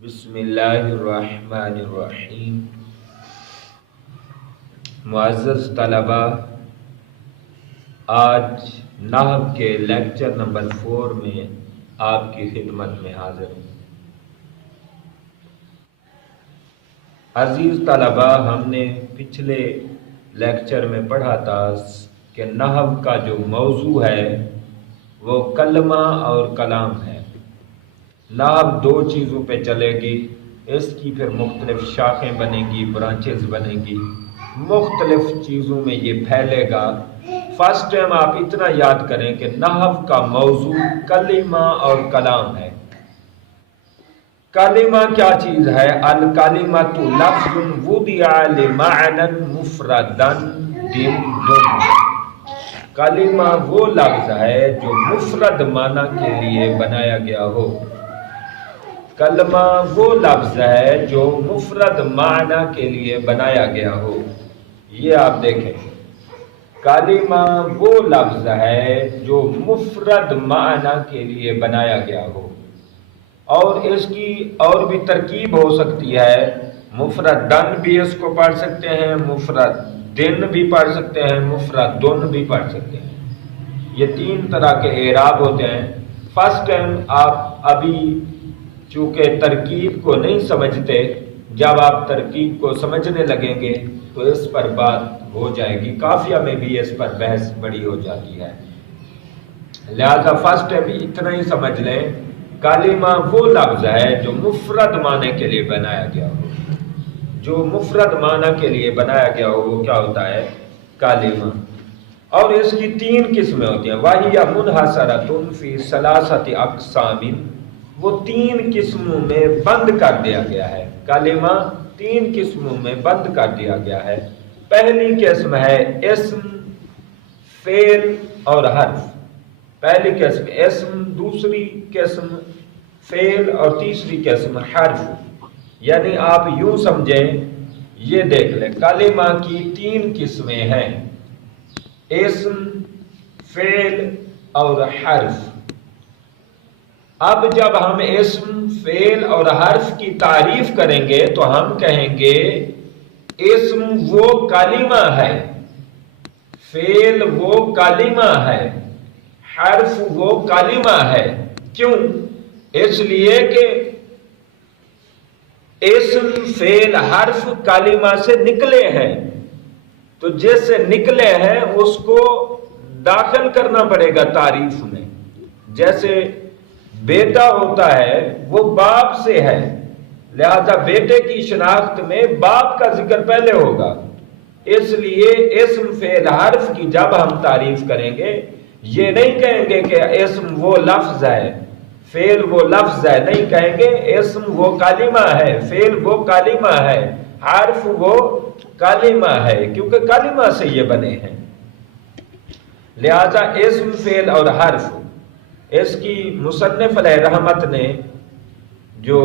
بسم اللہ الرحمن الرحیم۔ معزز طلبہ، آج نحو کے لیکچر نمبر 4 میں آپ کی خدمت میں حاضر ہوں۔ عزیز طلبہ، ہم نے پچھلے لیکچر میں پڑھا تھا کہ نحو کا جو موضوع ہے وہ کلمہ اور کلام ہے۔ نحو 2 چیزوں پہ چلے گی، اس کی پھر مختلف شاخیں بنیں گی، برانچز بنیں گی، مختلف چیزوں میں یہ پھیلے گا۔ فرسٹ ٹائم آپ اتنا یاد کریں کہ نحو کا موضوع کلمہ اور کلام ہے۔ کلمہ کیا چیز ہے؟ الکلمۃ لفظ وضع لمعنى مفردا ضمن۔ کلمہ وہ لفظ ہے جو مفرد معنی کے لیے بنایا گیا ہو۔ کلمہ وہ لفظ ہے جو مفرد معنی کے لیے بنایا گیا ہو۔ یہ آپ دیکھیں، کلمہ وہ لفظ ہے جو مفرد معنی کے لیے بنایا گیا ہو، اور اس کی اور بھی ترکیب ہو سکتی ہے۔ مفردن بھی اس کو پڑھ سکتے ہیں، مفردن بھی پڑھ سکتے ہیں، مفردن بھی پڑھ سکتے ہیں۔ یہ 3 طرح کے اعراب ہوتے ہیں۔ فرسٹ ٹائم آپ ابھی چونکہ ترکیب کو نہیں سمجھتے، جب آپ ترکیب کو سمجھنے لگیں گے تو اس پر بات ہو جائے گی، قافیہ میں بھی اس پر بحث بڑی ہو جاتی ہے۔ لہذا فرسٹ ٹائم اتنا ہی سمجھ لیں، کلمہ وہ لفظ ہے جو مفرد معنی کے لیے بنایا گیا ہو۔ جو مفرد معنی کے لیے بنایا گیا ہو وہ کیا ہوتا ہے؟ کلمہ۔ اور اس کی 3 قسمیں ہوتی ہیں۔ وَهِيَ مُنْحَصَرَةٌ فِي ثَلَاثَةِ أَقْسَامٍ۔ وہ 3 قسموں میں بند کر دیا گیا ہے۔ کلمہ 3 قسموں میں بند کر دیا گیا ہے۔ پہلی قسم ہے اسم، فعل اور حرف۔ پہلی قسم اسم، دوسری قسم فعل اور تیسری قسم حرف۔ یعنی آپ یوں سمجھیں، یہ دیکھ لیں، کلمہ کی 3 قسمیں ہیں: اسم، فعل اور حرف۔ اب جب ہم اسم، فعل اور حرف کی تعریف کریں گے تو ہم کہیں گے اسم وہ کلمہ ہے، فعل وہ کلمہ ہے، حرف وہ کلمہ ہے۔ کیوں؟ اس لیے کہ اسم، فعل، حرف کلمہ سے نکلے ہیں، تو جس سے نکلے ہیں اس کو داخل کرنا پڑے گا تعریف میں۔ جیسے بیٹا ہوتا ہے وہ باپ سے ہے، لہذا بیٹے کی شناخت میں باپ کا ذکر پہلے ہوگا۔ اس لیے اسم، فعل، حرف کی جب ہم تعریف کریں گے، یہ نہیں کہیں گے کہ اسم وہ لفظ ہے، فعل وہ لفظ ہے، نہیں کہیں گے اسم وہ کلمہ ہے، فعل وہ کلمہ ہے، حرف وہ کلمہ ہے، کیونکہ کلمہ سے یہ بنے ہیں۔ لہذا اسم، فعل اور حرف، اس کی مصنف علیہ رحمت نے جو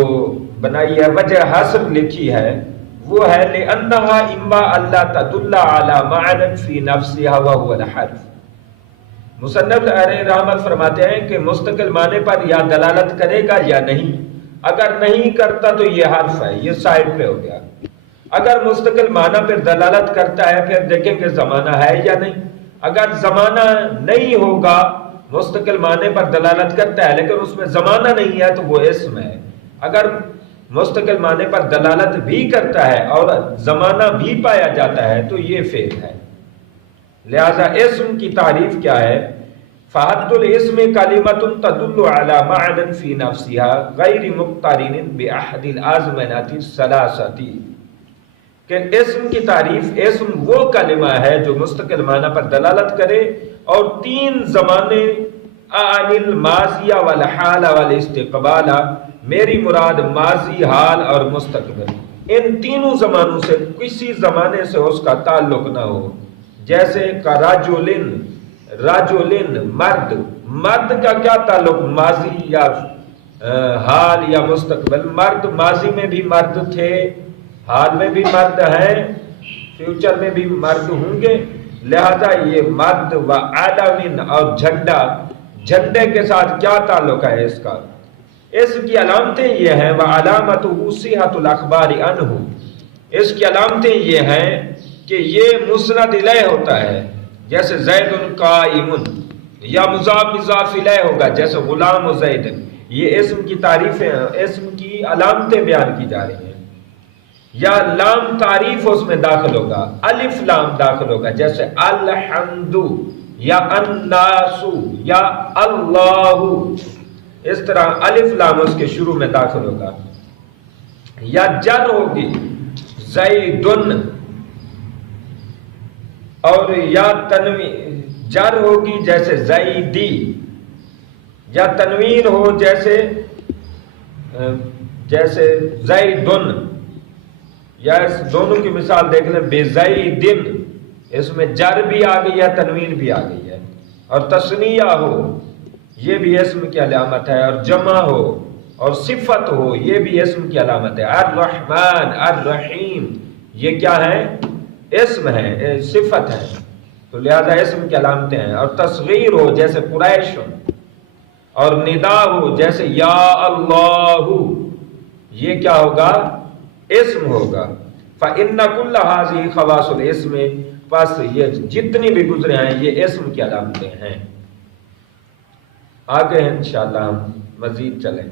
بنائی ہے، وجہ حسب لکھی ہے، وہ ہے لِأَنَّهَا إِمَّا أَلَّا تَدُلَّ عَلَى مَعْنًى فِي نَفْسِهَا وَهُوَ الْحَرْفُ۔ مصنف علیہ رحمت فرماتے ہیں کہ مستقل معنی پر یا دلالت کرے گا یا نہیں۔ اگر نہیں کرتا تو یہ حرف ہے، یہ سائڈ پہ ہو گیا۔ اگر مستقل معنی پر دلالت کرتا ہے، پھر دیکھیں کہ زمانہ ہے یا نہیں۔ اگر زمانہ نہیں ہوگا، مستقل معنی پر دلالت کرتا ہے لیکن اس میں زمانہ نہیں ہے تو وہ اسم ہے۔ اگر مستقل معنی پر دلالت بھی کرتا ہے اور زمانہ بھی پایا جاتا ہے تو یہ فعل ہے۔ لہذا اسم کی تعریف کیا ہے؟ فَحَدُّ الْاسْمِ كَلِمَةٌ تَدُلُّ عَلَى مَعْنًى فِي نَفْسِهَا غَيْرِ مُقْتَرِنٍ بِأَحَدِ الْأَزْمِنَةِ الثَّلَاثَةِ۔ کہ اسم کی تعریف، اسم وہ کلمہ ہے جو مستقل معنی پر دلالت کرے اور 3 زمانے، عن الماضی والحال والاستقبال، میری مراد ماضی، حال اور مستقبل، ان تینوں زمانوں سے کسی زمانے سے اس کا تعلق نہ ہو۔ جیسے رجلن، رجلن مرد، مرد کا کیا تعلق؟ ماضی یا حال یا مستقبل؟ مرد ماضی میں بھی مرد تھے، حال میں بھی مرد ہیں، فیوچر میں بھی مرد ہوں گے۔ لہذا یہ مرد و علم اور جھنڈا، جھنڈے کے ساتھ کیا تعلق ہے اس کا؟ اس کی علامتیں یہ ہیں وعلامتہ صحۃ الاخبار عنہ، اس کی علامتیں یہ ہیں کہ یہ مسند الیہ ہوتا ہے، جیسے زید قائم، یا مضاف الیہ ہوگا جیسے غلام و زید۔ یہ اسم کی تعریفیں، اسم کی علامتیں بیان کی جا رہی ہیں۔ یا لام تعریف اس میں داخل ہوگا، الف لام داخل ہوگا جیسے الحمد یا الناس یا اللہ، اس طرح الف لام اس کے شروع میں داخل ہوگا۔ یا جر ہوگی زیدن، اور یا تنوین جر ہوگی جیسے زیدی، یا تنوین ہو جیسے زیدن، یا اس دونوں کی مثال دیکھ لیں بے زیدن، اس میں جر بھی آ گئی ہے تنوین بھی آ گئی ہے۔ اور تثنیہ ہو یہ بھی اسم کی علامت ہے، اور جمع ہو اور صفت ہو یہ بھی اسم کی علامت ہے۔ الرحمن الرحیم یہ کیا ہے؟ اسم ہے، صفت ہے، تو لہذا اسم کی علامتیں ہیں۔ اور تصغیر ہو جیسے قریش، اور ندا ہو جیسے یا اللہ، یہ کیا ہوگا؟ اسم ہوگا۔ فَإِنَّ كُلَّ هَذِهِ خَوَاصُ الْاسْمِ، پس یہ جتنی بھی گزرے ہیں یہ اسم کی علامتیں ہیں۔ آگے انشاءاللہ ہم مزید چلیں۔